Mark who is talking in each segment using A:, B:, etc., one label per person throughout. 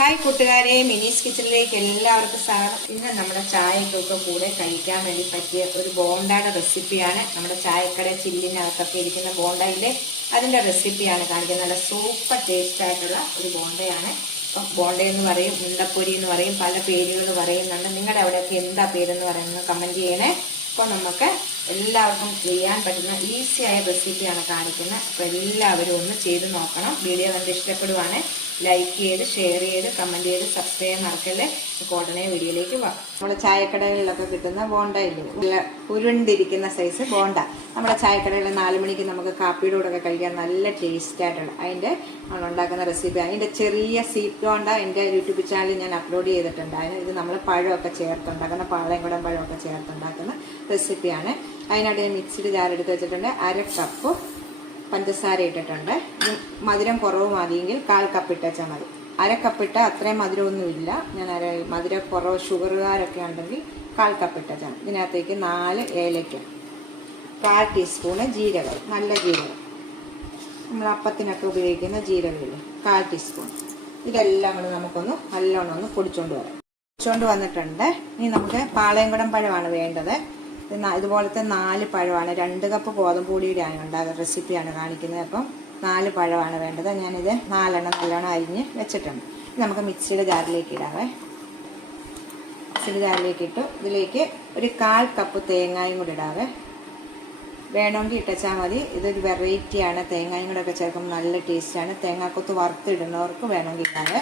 A: Hi കൂട്ടുകാരെ. മിനീസ് കിച്ചണിലേക്ക് എല്ലാവർക്കും സ്വാഗതം. ഇന്ന് നമ്മുടെ ചായക്കൊക്കെ കൂടെ കഴിക്കാൻ വേണ്ടി പറ്റിയ ഒരു ബോണ്ടയുടെ റെസിപ്പിയാണ് നമ്മുടെ ചായക്കട ചില്ലിനകത്തൊക്കെ ഇരിക്കുന്ന ബോണ്ടയിലെ അതിന്റെ റെസിപ്പിയാണ് കാണിക്കുന്നത്. നല്ല സൂപ്പർ ടേസ്റ്റ് ആയിട്ടുള്ള ഒരു ബോണ്ടയാണ്. ഇപ്പം ബോണ്ട എന്ന് പറയും ഉണ്ടപ്പൊരി എന്ന് പറയും പല പേരുകൾ പറയുന്നുണ്ട്. നിങ്ങളുടെ അവിടെയൊക്കെ എന്താ പേരെന്ന് പറയുന്നത് കമന്റ് ചെയ്യണേ. അപ്പോൾ നമുക്ക് എല്ലാവർക്കും ചെയ്യാൻ പറ്റുന്ന ഈസിയായ റെസിപ്പിയാണ് കാണിക്കുന്നത്. അപ്പോൾ എല്ലാവരും ഒന്ന് ചെയ്ത് നോക്കണം. വീഡിയോ കണ്ട് ഇഷ്ടപ്പെടുവാണ്. ലൈക്ക് ചെയ്ത് ഷെയർ ചെയ്ത് കമന്റ് ചെയ്ത് സബ്സ്ക്രൈബ് മറക്കല്ലേ? ഉടനെ വീഡിയോയിലേക്ക് വാ. നമ്മുടെ ചായക്കടകളിലൊക്കെ കിട്ടുന്ന ബോണ്ട ഇല്ലേ? ഉരുണ്ടിരിക്കുന്ന സൈസ് ബോണ്ട. നമ്മുടെ ചായക്കടകളിൽ നാല് മണിക്ക് നമുക്ക് കാപ്പിയുടെ കൂടെ ഒക്കെ കഴിക്കാൻ നല്ല ടേസ്റ്റായിട്ടുള്ള അതിന്റെ ഉണ്ടാക്കുന്ന റെസിപ്പി അതിന്റെ ചെറിയ സീറ്റ് ബോണ്ട എന്റെ യൂട്യൂബ് ചാനലിൽ ഞാൻ അപ്ലോഡ് ചെയ്തിട്ടുണ്ട്. അതിന് ഇത് നമ്മൾ പഴമൊക്കെ ചേർത്തുണ്ടാക്കുന്ന പാളയംകുടം പഴമൊക്കെ ചേർത്തുണ്ടാക്കുന്ന റെസിപ്പിയാണ് അതിനിടയിൽ മിക്സിഡ് ജാറെടുത്ത് വെച്ചിട്ടുണ്ട്. അര കപ്പ് പഞ്ചസാര ഇട്ടിട്ടുണ്ട്. മധുരം കുറവ് മതിയെങ്കിൽ കാൽ കപ്പ് ഇട്ടാൽ മതി. അര കപ്പിട്ട അത്രയും മധുരമൊന്നുമില്ല. ഞാൻ അര മധുര കുറവ് ഷുഗറുകാരൊക്കെ ഉണ്ടെങ്കിൽ കാൽ കപ്പ് ഇട്ടാൽ മതി. ഇതിനകത്തേക്ക് നാല് ഏലയ്ക്ക കാൽ ടീസ്പൂണ് ജീരകം നല്ല ജീരകം. നമ്മൾ അപ്പത്തിനൊക്കെ ഉപയോഗിക്കുന്ന ജീരകമില്ല കാൽ ടീസ്പൂൺ ഇതെല്ലാം കൂടെ നമുക്കൊന്ന് നല്ലോണം ഒന്ന് പൊടിച്ചുകൊണ്ട് വരാം. പൊടിച്ചുകൊണ്ട് വന്നിട്ടുണ്ട്. ഇനി നമുക്ക് പാളയംകുടം പഴമാണ് വേണ്ടത്. ഇതുപോലത്തെ നാല് പഴമാണ്. രണ്ട് കപ്പ് ഗോതമ്പ് പൊടിയുടെയാണ് ഉണ്ടാകുന്ന റെസിപ്പിയാണ് കാണിക്കുന്നത്. അപ്പം നാല് പഴമാണ് വേണ്ടത്. ഞാനിത് നാലെണ്ണം നല്ലോണം അരിഞ്ഞ് വെച്ചിട്ടുണ്ട്. നമുക്ക് മിക്സിയുടെ ജാറിലേക്ക് ഇടാവേ. മിക്സിയുടെ ജാറിലേക്ക് ഇട്ടു ഇതിലേക്ക് ഒരു കാൽ കപ്പ് തേങ്ങായും കൂടി ഇടാവേ. വേണമെങ്കിൽ ഇട്ടച്ചാൽ മതി. ഇതൊരു വെറൈറ്റിയാണ് തേങ്ങായും കൂടെ ഒക്കെ ചേർക്കുമ്പോൾ നല്ല ടേസ്റ്റാണ് തേങ്ങാക്കൊത്ത് വറുത്തിടുന്നവർക്ക് വേണമെങ്കിൽ ഇടാവേ.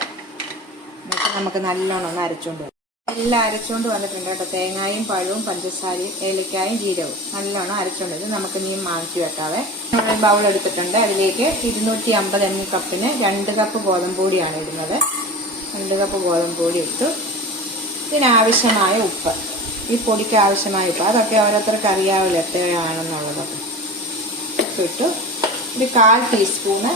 A: എന്നിട്ട് നമുക്ക് നല്ലോണം ഒന്ന് അരച്ചുകൊണ്ട് എല്ലാം അരച്ചുകൊണ്ട് വന്നിട്ടുണ്ട് കേട്ടോ. തേങ്ങായും പഴവും പഞ്ചസാരയും ഏലക്കായും ജീരകവും. നല്ലോണം അരച്ചുകൊണ്ട് ഇത് നമുക്ക് നീ മാറ്റി വെക്കാവേ. നമ്മൾ ബൗൾ എടുത്തിട്ടുണ്ട്. അതിലേക്ക് ഇരുന്നൂറ്റി അമ്പത് എം കപ്പിന് രണ്ട് കപ്പ് ഗോതമ്പ് പൊടിയാണ് ഇടുന്നത്. രണ്ട് കപ്പ് ഗോതമ്പ് പൊടി ഇട്ടു. ഇതിനാവശ്യമായ ഉപ്പ്. ഈ പൊടിക്ക് ആവശ്യമായ ഉപ്പ്. അതൊക്കെ ഓരോരുത്തർക്ക് അറിയാവില്ല എത്രയാണെന്നുള്ളതൊക്കെ ഉപ്പിട്ടു ഒരു കാൽ ടീസ്പൂണ്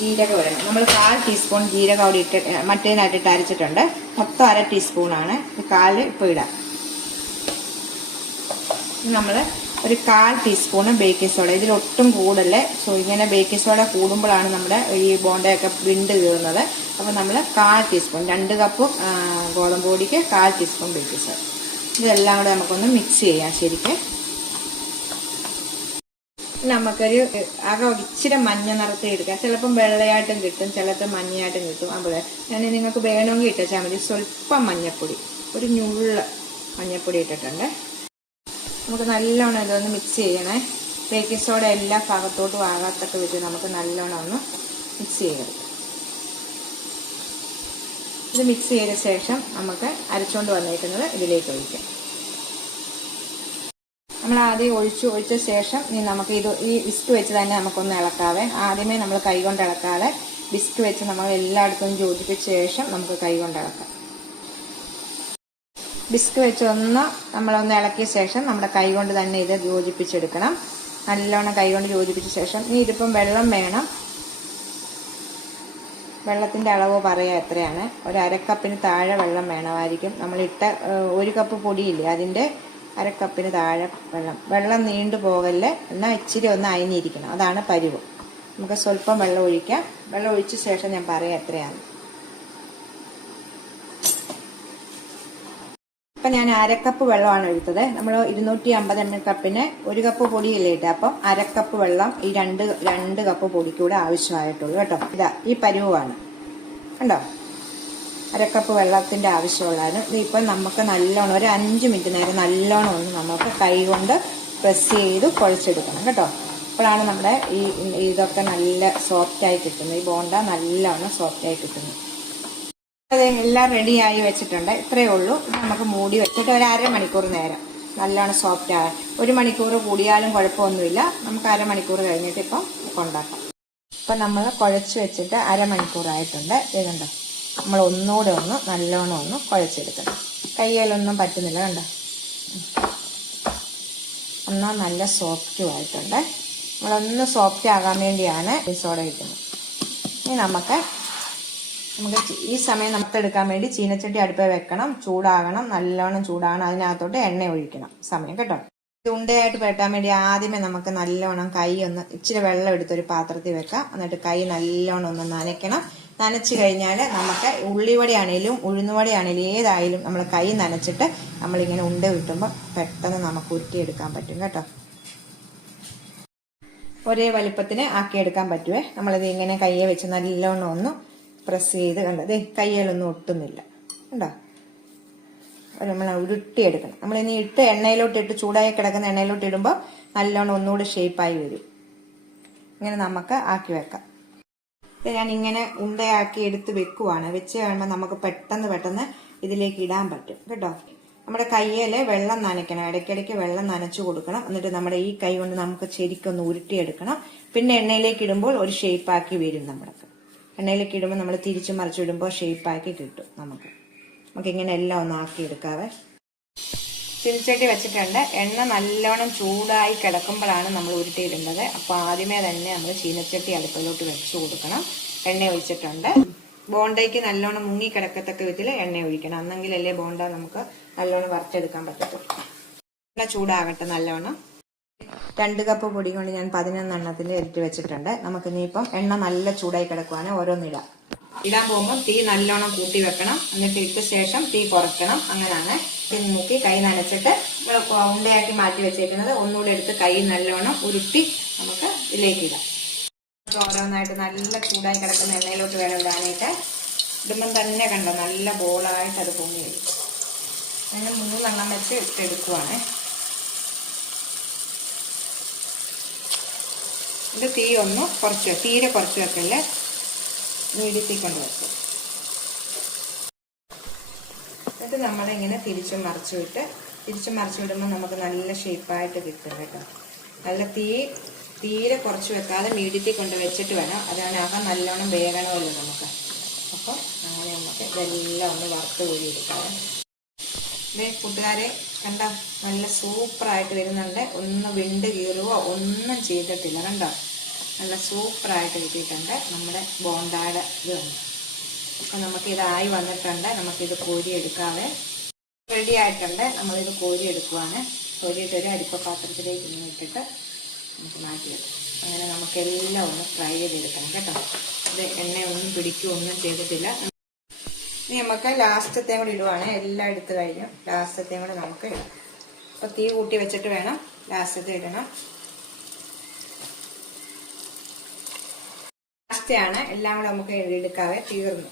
A: ജീരകം ഇടണം. നമ്മൾ കാൽ ടീസ്പൂൺ ജീരകം അവിടെ ഇട്ട് മറ്റേതിനായിട്ടിട്ട് അരച്ചിട്ടുണ്ട്. മൊത്തം അര ടീസ്പൂണാണ് കാൽ ഇപ്പോൾ ഇടാം. നമ്മൾ ഒരു കാൽ ടീസ്പൂൺ ബേക്കിംഗ് സോഡ ഇതിൽ ഒട്ടും കൂടല്ലേ സോ ഇങ്ങനെ ബേക്കിംഗ് സോഡ കൂടുമ്പോഴാണ് നമ്മുടെ ഈ ബോണ്ടയൊക്കെ വിണ്ട് കീറുന്നത്. അപ്പോൾ നമ്മൾ കാൽ ടീസ്പൂൺ രണ്ട് കപ്പ് ഗോതമ്പ് പൊടിക്ക് കാൽ ടീസ്പൂൺ ബേക്കിംഗ് സോഡ ഇതെല്ലാം കൂടെ നമുക്കൊന്ന് മിക്സ് ചെയ്യാം ശരിക്കും. നമുക്കൊരു ആകെ ഇച്ചിരി മഞ്ഞ നിറത്തിൽ എടുക്കാം. ചിലപ്പം വെള്ളയായിട്ടും കിട്ടും ചിലപ്പോൾ മഞ്ഞയായിട്ടും കിട്ടും. അപ്പോൾ ഞാൻ നിങ്ങൾക്ക് വേണമെങ്കിൽ ഇട്ടാൽ മതി. സ്വല്പം മഞ്ഞപ്പൊടി. ഒരു ഞുള്ള മഞ്ഞപ്പൊടി ഇട്ടിട്ടുണ്ട്. നമുക്ക് നല്ലോണം ഇതൊന്ന് മിക്സ് ചെയ്യണേ. ബേക്കിംഗ് സോഡ എല്ലാ ഭാഗത്തോട്ടും ആകാത്തൊക്കെ വെച്ച് നമുക്ക് നല്ലോണം ഒന്ന് മിക്സ് ചെയ്യണം ഇത് മിക്സ് ചെയ്ത ശേഷം നമുക്ക് അരച്ചുകൊണ്ട് വന്നേക്കുന്നത് ഇതിലേക്ക് ഒഴിക്കാം. നമ്മൾ ആദ്യം ഒഴിച്ച് ഒഴിച്ച ശേഷം ഇനി നമുക്ക് ഇത് ഈ വിസ്ക് വെച്ച് തന്നെ നമുക്കൊന്ന് ഇളക്കാവേ. ആദ്യമേ നമ്മൾ കൈ കൊണ്ട് ഇളക്കാതെ വിസ്ക് വെച്ച് നമ്മൾ എല്ലായിടത്തും യോജിപ്പിച്ച ശേഷം നമുക്ക് കൈ കൊണ്ട് ഇളക്കാം. ബിസ്ക് വെച്ച് ഒന്ന് നമ്മളൊന്ന് ഇളക്കിയ ശേഷം നമ്മുടെ കൈ കൊണ്ട് തന്നെ ഇത് യോജിപ്പിച്ചെടുക്കണം. നല്ലോണം കൈ കൊണ്ട് യോജിപ്പിച്ച ശേഷം ഇനി ഇതിപ്പം വെള്ളം വേണം. വെള്ളത്തിന്റെ അളവ് പറയാം എത്രയാണ്? ഒരു അരക്കപ്പിന് താഴെ വെള്ളം വേണമായിരിക്കും. നമ്മളിട്ട ഒരു കപ്പ് പൊടിയില്ലേ അതിന്റെ അരക്കപ്പിന് താഴെ വെള്ളം. വെള്ളം നീണ്ടു പോകല്ലേ എന്നാൽ ഇച്ചിരി ഒന്ന് അയഞ്ഞിരിക്കണം. അതാണ് പരിവ്. നമുക്ക് സ്വല്പം വെള്ളം ഒഴിക്കാം. വെള്ളം ഒഴിച്ച ശേഷം ഞാൻ പറയാം എത്രയാണ്. ഇപ്പം ഞാൻ അരക്കപ്പ് വെള്ളമാണ് എടുത്തത് നമ്മൾ ഇരുന്നൂറ്റി അമ്പത് എം എൽ കപ്പിന് ഒരു കപ്പ് പൊടിയല്ലേ ഇട്ടത് അപ്പം അരക്കപ്പ് വെള്ളം ഈ രണ്ട് രണ്ട് കപ്പ് പൊടിക്കൂടെ ആവശ്യമായിട്ടുള്ളൂ. കേട്ടോ? ഇതാ ഈ പരുവാണ് കണ്ടോ? അരക്കപ്പ് വെള്ളത്തിന്റെ ആവശ്യമുള്ളതാണ്. ഇതിപ്പം നമുക്ക് നല്ലോണം ഒരു അഞ്ച് മിനിറ്റ് നേരം നല്ലോണം ഒന്ന് നമുക്ക് കൈ കൊണ്ട് പ്രസ് ചെയ്ത് കുഴച്ചെടുക്കണം കേട്ടോ. അപ്പോഴാണ് നമ്മുടെ ഈ ഇതൊക്കെ നല്ല സോഫ്റ്റായി കിട്ടുന്നത്. ഈ ബോണ്ട നല്ലോണം സോഫ്റ്റായി കിട്ടുന്നത്. അത് എല്ലാം റെഡിയായി വെച്ചിട്ടുണ്ട്. ഇത്രയേ ഉള്ളൂ. നമുക്ക് മൂടി വെച്ചിട്ട് ഒരു അരമണിക്കൂർ നേരം നല്ലോണം സോഫ്റ്റ് ആകാൻ ഒരു മണിക്കൂർ കൂടിയാലും കുഴപ്പമൊന്നുമില്ല. നമുക്ക് അരമണിക്കൂർ കഴിഞ്ഞിട്ട് ഇപ്പം കൊണ്ടാക്കാം. ഇപ്പം നമ്മൾ കുഴച്ച് വെച്ചിട്ട് അരമണിക്കൂറായിട്ടുണ്ട് ഇതുണ്ടോ നമ്മൾ ഒന്നുകൂടെ ഒന്ന് നല്ലോണം ഒന്ന് കുഴച്ചെടുക്കണം. കയ്യിലൊന്നും പറ്റുന്നില്ല കണ്ട? എന്നാൽ നല്ല സോഫ്റ്റും ആയിട്ടുണ്ട്. നമ്മളൊന്ന് സോഫ്റ്റ് ആകാൻ വേണ്ടിയാണ് സോഡ ഇടുന്നത് ഇനി നമുക്ക് നമുക്ക് ഈ സമയം നമുക്കെടുക്കാൻ വേണ്ടി ചീനച്ചട്ടി അടുപ്പ് വെക്കണം. ചൂടാകണം നല്ലോണം ചൂടാകണം. അതിനകത്തോട്ട് എണ്ണ ഒഴിക്കണം. സമയം കേട്ടോ. ഇത് ഉണ്ടയായിട്ട് പെട്ടാൻ വേണ്ടി ആദ്യമേ നമുക്ക് നല്ലോണം കൈ ഒന്ന് ഇച്ചിരി വെള്ളം എടുത്തൊരു പാത്രത്തിൽ വെക്കാം. എന്നിട്ട് കൈ നല്ലോണം ഒന്ന് നനയ്ക്കണം. നനച്ച് കഴിഞ്ഞാൽ നമുക്ക് ഉള്ളിവടയാണേലും ഉഴുന്നുവടയാണേലും ഏതായാലും നമ്മൾ കൈ നനച്ചിട്ട് നമ്മളിങ്ങനെ ഉണ്ട വിട്ടുമ്പോൾ പെട്ടെന്ന് നമുക്ക് ഉരുട്ടിയെടുക്കാൻ പറ്റും കേട്ടോ. ഒരേ വലിപ്പത്തിന് ആക്കിയെടുക്കാൻ പറ്റുമേ നമ്മളിത് ഇങ്ങനെ കയ്യെ വെച്ച് നല്ലോണം ഒന്ന് പ്രസ് ചെയ്ത് കണ്ടത് കയ്യിലൊന്നും ഒട്ടുന്നില്ല. കണ്ടോ? നമ്മൾ ഉരുട്ടിയെടുക്കണം. നമ്മൾ ഇനി ഇട്ട് എണ്ണയിലോട്ട് ഇട്ട് ചൂടായി കിടക്കുന്ന എണ്ണയിലോട്ട് ഇടുമ്പോൾ നല്ലോണം ഒന്നുകൂടി ഷേപ്പായി വരും. ഇങ്ങനെ നമുക്ക് ആക്കി വെക്കാം. ഞാൻ ഇങ്ങനെ ഉണ്ടയാക്കി എടുത്ത് വെക്കുവാണ്. വെച്ച് കഴിയുമ്പോൾ നമുക്ക് പെട്ടെന്ന് പെട്ടെന്ന് ഇതിലേക്ക് ഇടാൻ പറ്റും. കേട്ടോ? നമ്മുടെ കയ്യിൽ വെള്ളം നനയ്ക്കണം. ഇടയ്ക്കിടയ്ക്ക് വെള്ളം നനച്ചു കൊടുക്കണം. എന്നിട്ട് നമ്മുടെ ഈ കൈ കൊണ്ട് നമുക്ക് ശരിക്കൊന്ന് ഉരുട്ടിയെടുക്കണം. പിന്നെ എണ്ണയിലേക്ക് ഇടുമ്പോൾ ഒരു ഷേപ്പാക്കി വരും നമ്മൾക്ക് എണ്ണയിലേക്ക് ഇടുമ്പോൾ നമ്മൾ തിരിച്ചു മറിച്ചു ഇടുമ്പോൾ ഷേപ്പാക്കി കിട്ടും നമുക്ക്. നമുക്ക് ഇങ്ങനെ എല്ലാം ഒന്ന് ആക്കി ചിരിച്ചട്ടി വെച്ചിട്ടുണ്ട്. എണ്ണ നല്ലോണം ചൂടായി കിടക്കുമ്പോഴാണ് നമ്മൾ ഉരുട്ടിയിടുന്നത്. അപ്പോൾ ആദ്യമേ തന്നെ നമ്മൾ ചീനച്ചട്ടി അടുപ്പിലോട്ട് വെച്ച് കൊടുക്കണം. എണ്ണ ഒഴിച്ചിട്ടുണ്ട്. ബോണ്ടയ്ക്ക് നല്ലോണം മുങ്ങി കിടക്കത്തക്ക വിധത്തിൽ എണ്ണ ഒഴിക്കണം. അന്നെങ്കിലല്ലേ ബോണ്ട നമുക്ക് നല്ലോണം വറുത്തെടുക്കാൻ പറ്റത്തുള്ളൂ എണ്ണ ചൂടാകട്ടെ നല്ലോണം. രണ്ട് കപ്പ് പൊടി കൊണ്ട് ഞാൻ പതിനൊന്നെണ്ണത്തിൽ ഇരട്ടി വെച്ചിട്ടുണ്ട്. നമുക്ക് ഇനിയിപ്പം എണ്ണ നല്ല ചൂടായി കിടക്കുവാണ് ഓരോന്നിടാം. ഇടാൻ പോകുമ്പോൾ തീ നല്ലോണം കൂട്ടി വെക്കണം. എന്നിട്ട് ഇട്ട ശേഷം തീ കുറയ്ക്കണം അങ്ങനെയാണ് ഇത് നോക്കി കൈ നനച്ചിട്ട് ഉണ്ടയാക്കി മാറ്റി വെച്ചേക്കുന്നത്. ഒന്നുകൂടെ എടുത്ത് കൈ നല്ലോണം ഉരുട്ടി നമുക്ക് ഇതിലേക്ക് ഇടാം. ഓരോന്നായിട്ട് നല്ല ചൂടായി കിടക്കുന്ന എണ്ണയിലോട്ട് വേണം ഇടാനായിട്ട് ഇടുമ്പം തന്നെ കണ്ടോ നല്ല ബോളായിട്ട് അത് പൊങ്ങി വരും. അങ്ങനെ മൂന്നെണ്ണം വെച്ച് ഇട്ടെടുക്കുവാണ്. ഇത് തീ ഒന്ന് കുറച്ച് തീരെ കുറച്ച് വെക്കല്ലേ? മീഡിയത്തിൽ കൊണ്ട് വെക്കും എന്നിട്ട് നമ്മളിങ്ങനെ തിരിച്ചും മറിച്ചു വിട്ട് തിരിച്ചും മറിച്ചു വിടുമ്പോൾ നമുക്ക് നല്ല ഷേപ്പായിട്ട് കിട്ടും കേട്ടോ. നല്ല തീ തീരെ കുറച്ച് വെക്കാതെ മീഡിയത്തിൽ കൊണ്ട് വെച്ചിട്ട് വേണം. അതാണ് ആകെ നല്ലോണം വേഗണമല്ലോ നമുക്ക്. അപ്പോൾ അങ്ങനെ നമുക്ക് ഇതെല്ലാം ഒന്ന് വറുത്ത് കൂടി എടുക്കാം. ഇതേ കൂട്ടുകാരെ കണ്ട? നല്ല സൂപ്പറായിട്ട് വരുന്നുണ്ട്. ഒന്ന് വിണ്ട് കീറുകയോ ഒന്നും ചെയ്തിട്ടില്ല കണ്ടോ? നല്ല സൂപ്പറായിട്ട് കിട്ടിയിട്ടുണ്ട്. നമ്മുടെ ബോണ്ടാട് ഇത് അപ്പം നമുക്കിതായി വന്നിട്ടുണ്ട്. നമുക്കിത് കോരി എടുക്കാതെ റെഡി ആയിട്ടുണ്ട്. നമ്മളിത് കോരി എടുക്കുവാണ് കോരിയിട്ട് ഒരു അരിപ്പ പാത്രത്തിലേക്ക് ഇങ്ങനെ ഇട്ടിട്ട് നമുക്ക് മാറ്റിയെടുക്കാം. അങ്ങനെ നമുക്കെല്ലാം ഒന്ന് ഫ്രൈ ചെയ്തെടുക്കണം കേട്ടോ. ഇത് എണ്ണയൊന്നും പിടിക്കുക ഒന്നും ചെയ്തിട്ടില്ല. ഇനി നമുക്ക് ലാസ്റ്റത്തെയും കൂടി ഇടുവാണ്. എല്ലാം എടുത്തു കഴിഞ്ഞു. ലാസ്റ്റത്തെയും കൂടി നമുക്ക് ഇടാം. അപ്പോൾ തീ കൂട്ടി വെച്ചിട്ട് വേണം ലാസ്റ്റത്തെ ഇടണം. ലാസ്റ്റയാണ് എല്ലാം കൂടെ നമുക്ക് എടുക്കാവേ തീർന്നു.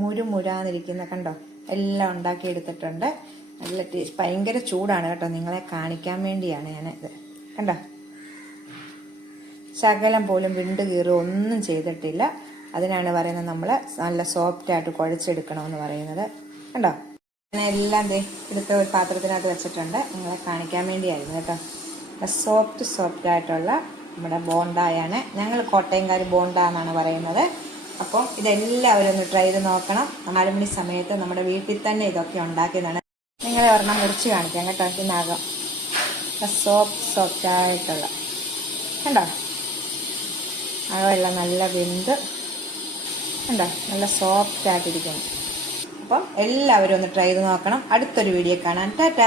A: മുരുമുരാന്നിരിക്കുന്ന കണ്ടോ? എല്ലാം ഉണ്ടാക്കി എടുത്തിട്ടുണ്ട് നല്ല ഭയങ്കര ചൂടാണ് കേട്ടോ. നിങ്ങളെ കാണിക്കാൻ വേണ്ടിയാണ് ഞാൻ ഇത് കണ്ടോ? ശകലം പോലും വിണ്ട് കീറുക ഒന്നും ചെയ്തിട്ടില്ല. അതിനാണ് പറയുന്നത് നമ്മൾ നല്ല സോഫ്റ്റായിട്ട് കുഴച്ചെടുക്കണമെന്ന് പറയുന്നത്. കണ്ടോ? ഞാൻ എല്ലാം എടുത്ത് ഒരു പാത്രത്തിനകത്ത് വെച്ചിട്ടുണ്ട്. നിങ്ങളെ കാണിക്കാൻ വേണ്ടിയായിരുന്നു കേട്ടോ. സോഫ്റ്റ് സോഫ്റ്റ് ആയിട്ടുള്ള നമ്മുടെ ബോണ്ടായാണ്. ഞങ്ങൾ കോട്ടയംകാർ ബോണ്ട എന്നാണ് പറയുന്നത്. അപ്പോൾ ഇതെല്ലാവരും ഒന്ന് ട്രൈ ചെയ്ത് നോക്കണം. നാല് മണി സമയത്ത് നമ്മുടെ വീട്ടിൽ തന്നെ ഇതൊക്കെ ഉണ്ടാക്കിയതാണ്. നിങ്ങളെ ഒരെണ്ണം മുറിച്ച് കാണിക്കാം കേട്ടോ ഇതിനകം സോഫ്റ്റ് സോഫ്റ്റ് ആയിട്ടുള്ള. കണ്ടോ? അകമെല്ലാം നല്ല വെന്ത്. കണ്ടോ? നല്ല സോഫ്റ്റ് ആയിട്ടിരിക്കുന്നു. അപ്പം എല്ലാവരും ഒന്ന് ട്രൈ ചെയ്ത് നോക്കണം. അടുത്തൊരു വീഡിയോ കാണാൻ ടാറ്റ!